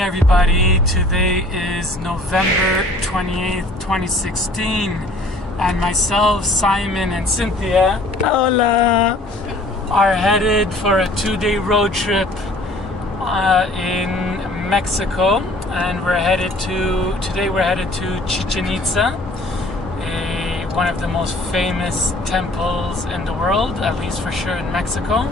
morning, everybody. Today is November 28th, 2016, and myself, Simon, and Cynthia, hola, are headed for a 2-day road trip in Mexico, and today we're headed to Chichen Itza, one of the most famous temples in the world, at least for sure in Mexico.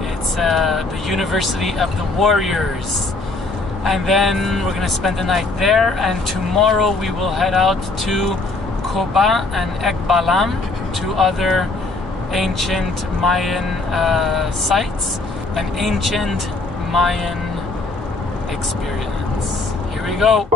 It's the University of the Warriors. And then we're going to spend the night there, and tomorrow we will head out to Coba and Ekbalam, two other ancient Mayan sites, an ancient Mayan experience. Here we go.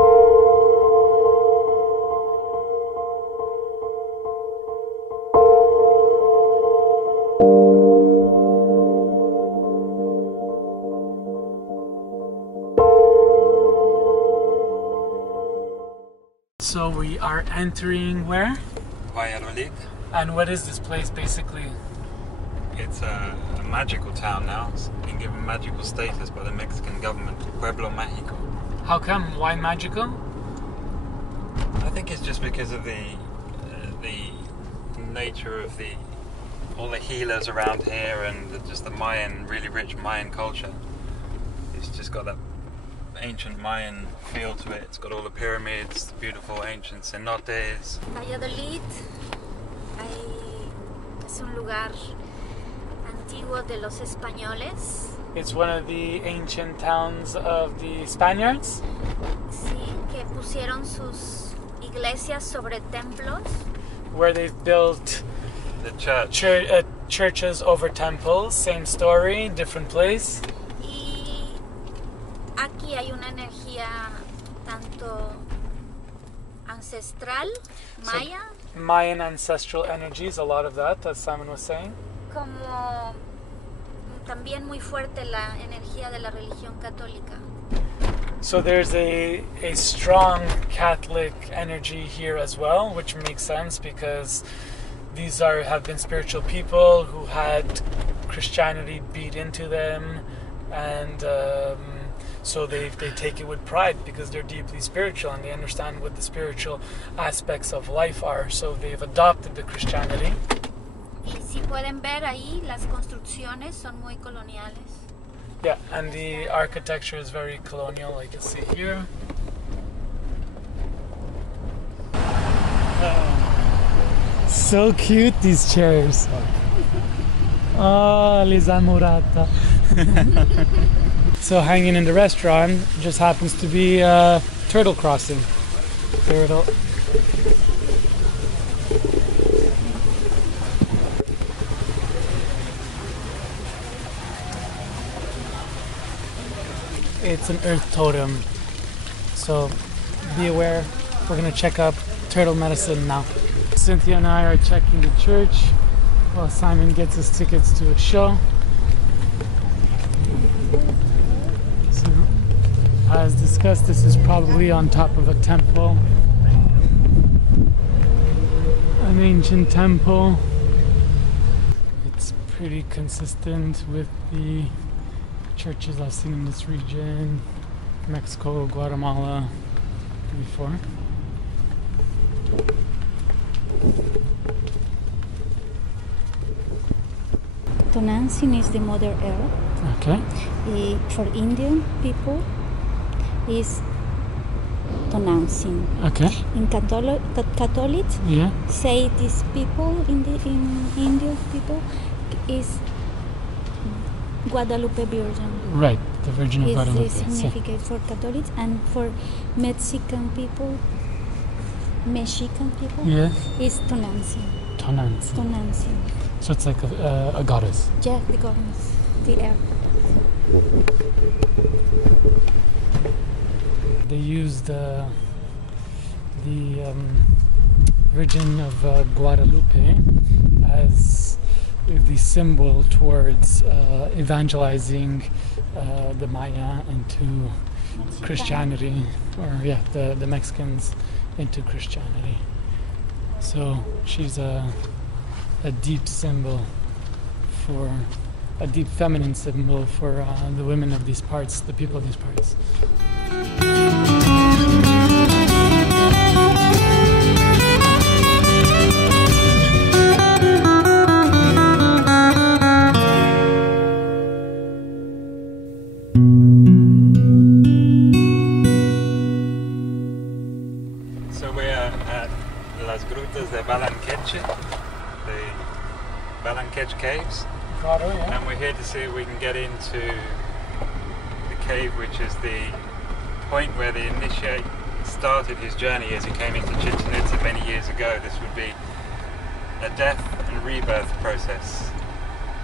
So we are entering where? Valladolid. And what is this place basically? It's a magical town now. It's been given magical status by the Mexican government, Pueblo Mágico. How come? Why magical? I think it's just because of the nature of all the healers around here, and just the Mayan, really rich Mayan culture. It's just got that ancient Mayan feel to it. It's got all the pyramids, the beautiful ancient cenotes. Valladolid es un lugar antiguo de los españoles. It's one of the ancient towns of the Spaniards. Sí, que pusieron sus iglesias sobre templos. Where they've built the church. Churches over temples. Same story, different place. Aquí hay una energía tanto ancestral, maya. So, Mayan ancestral energies, a lot of that, as Simon was saying. Como también muy fuerte la energía de la religión católica. So there's a strong Catholic energy here as well, which makes sense because these have been spiritual people who had Christianity beat into them, and so they take it with pride because they're deeply spiritual and they understand what the spiritual aspects of life are. So they've adopted the Christianity. Y si pueden ver ahí, las construcciones son muy coloniales. Yeah, and the architecture is very colonial, like you see here. So cute, these chairs. Oh, les amorata. So hanging in the restaurant just happens to be turtle crossing. Turtle. It's an earth totem, so be aware. We're gonna check up turtle medicine now. Cynthia and I are checking the church while Simon gets his tickets to a show. So, as discussed, this is probably on top of a temple, an ancient temple. It's pretty consistent with the churches I've seen in this region, Mexico, Guatemala, before. Tonantzin is the Mother Earth. Okay. For Indian people, is Tonantzin. Okay. In Catholics, Yeah. say these people in Indian people is Guadalupe Virgin. Right, the Virgin of Guadalupe. Is significant for Catholics, and for Mexican people, Yeah. is Tonantzin. Tonantzin. So it's like a goddess. Yeah, the goddess, the air. They used the Virgin of Guadalupe as the symbol towards evangelizing the Maya into Christianity, or the Mexicans into Christianity. So she's a deep symbol for a deep feminine symbol for the women of these parts, the people of these parts. The Balankanché, the Balankanché caves, Yeah. and we're here to see if we can get into the cave, which is the point where the initiate started his journey as he came into Chichen Itza many years ago. This would be a death and rebirth process,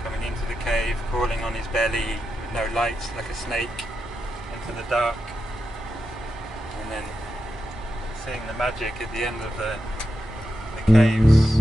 coming into the cave, crawling on his belly with no lights like a snake into the dark, and then seeing the magic at the end of the caves.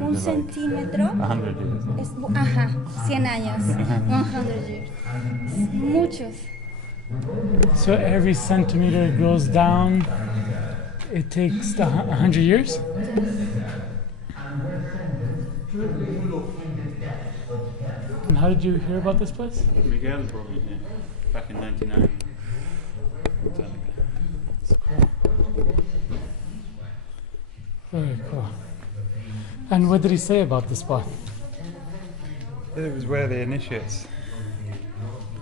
Un centímetro 100 years. es, ajá, 100 años. 100 years. Muchos. So every centimeter goes down, it takes 100 years? And how did you hear about this place? Miguel brought me here back in '99. It's cool. Very cool. And what did he say about the spot? It was where the initiates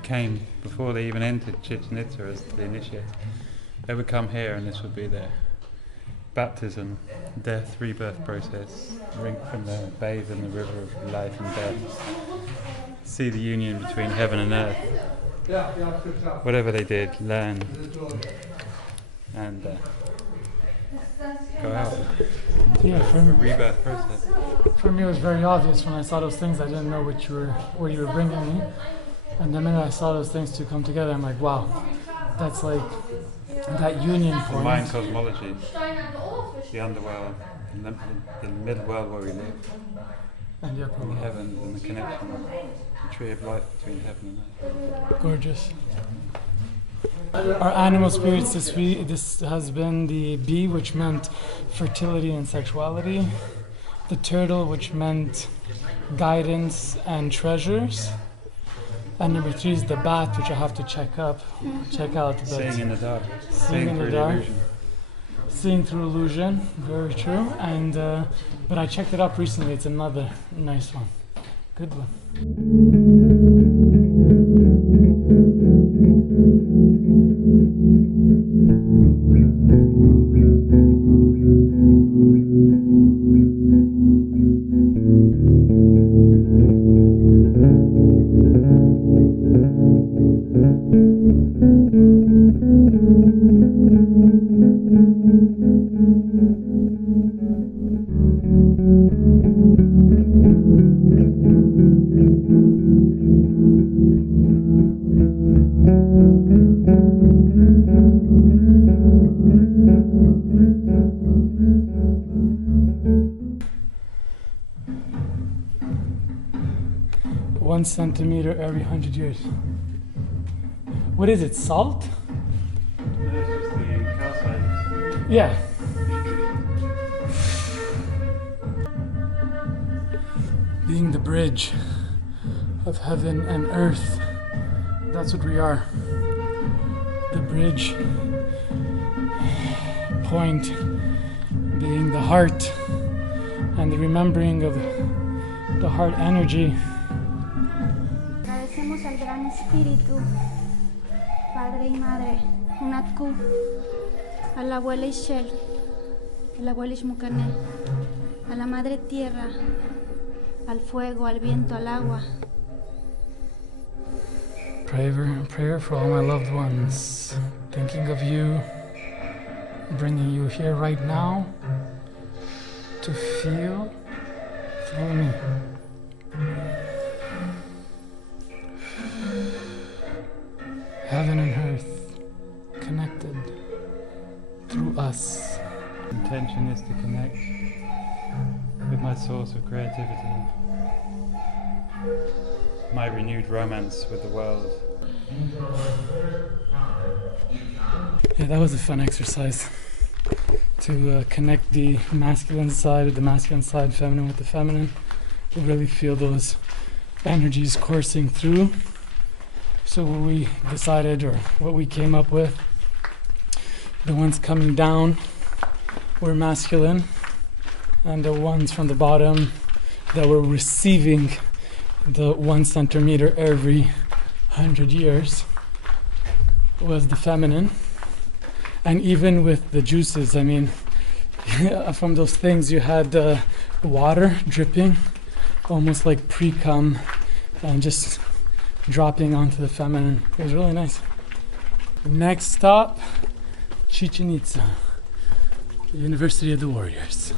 came before they even entered Chichen Itza as the initiates. They would come here and this would be their baptism, death, rebirth process, drink from the bathe in the river of life and death, see the union between heaven and earth. Whatever they did, learn and go out. Yeah, Rebirth process. for me it was very obvious when I saw those things. I didn't know where you were bringing me. And the minute I saw those things two come together, I'm like, wow, that's like that union The point. mind cosmology, the underworld, and the middle world where we live, And yeah, and the heavens and the connection, the tree of life between heaven and earth. gorgeous. Our animal spirits this has been the bee, which meant fertility and sexuality, the turtle, which meant guidance and treasures, and number 3 is the bat, which I have to check out. But Seeing in the dark, Seeing in the through dark. illusion. Seeing through illusion, very true. And but I checked it up recently. It's another nice one, good one. One centimeter every 100 years. What is it, salt? That's just the calcite. Yeah. Being the bridge of heaven and earth, that's what we are. The bridge point being the heart, and the remembering of the heart energy espíritu, padre y madre, una Q, a la abuela Ishel, al abuelo Ishmucané, a la madre tierra, al fuego, al viento, al agua. Prayer for all my loved ones. Thinking of you, bringing you here right now to feel through me. Heaven and earth connected through us. Intention is to connect with my source of creativity, my renewed romance with the world. Yeah, that was a fun exercise to connect the masculine side with the masculine side, feminine with the feminine, to really feel those energies coursing through. So what we decided, or what we came up with, the ones coming down were masculine, and the ones from the bottom that were receiving the 1 centimeter every 100 years was the feminine. And even with the juices, I mean, from those things you had water dripping, almost like pre-cum, and just dropping onto the feminine. It was really nice. Next stop, Chichen Itza, University of the Warriors.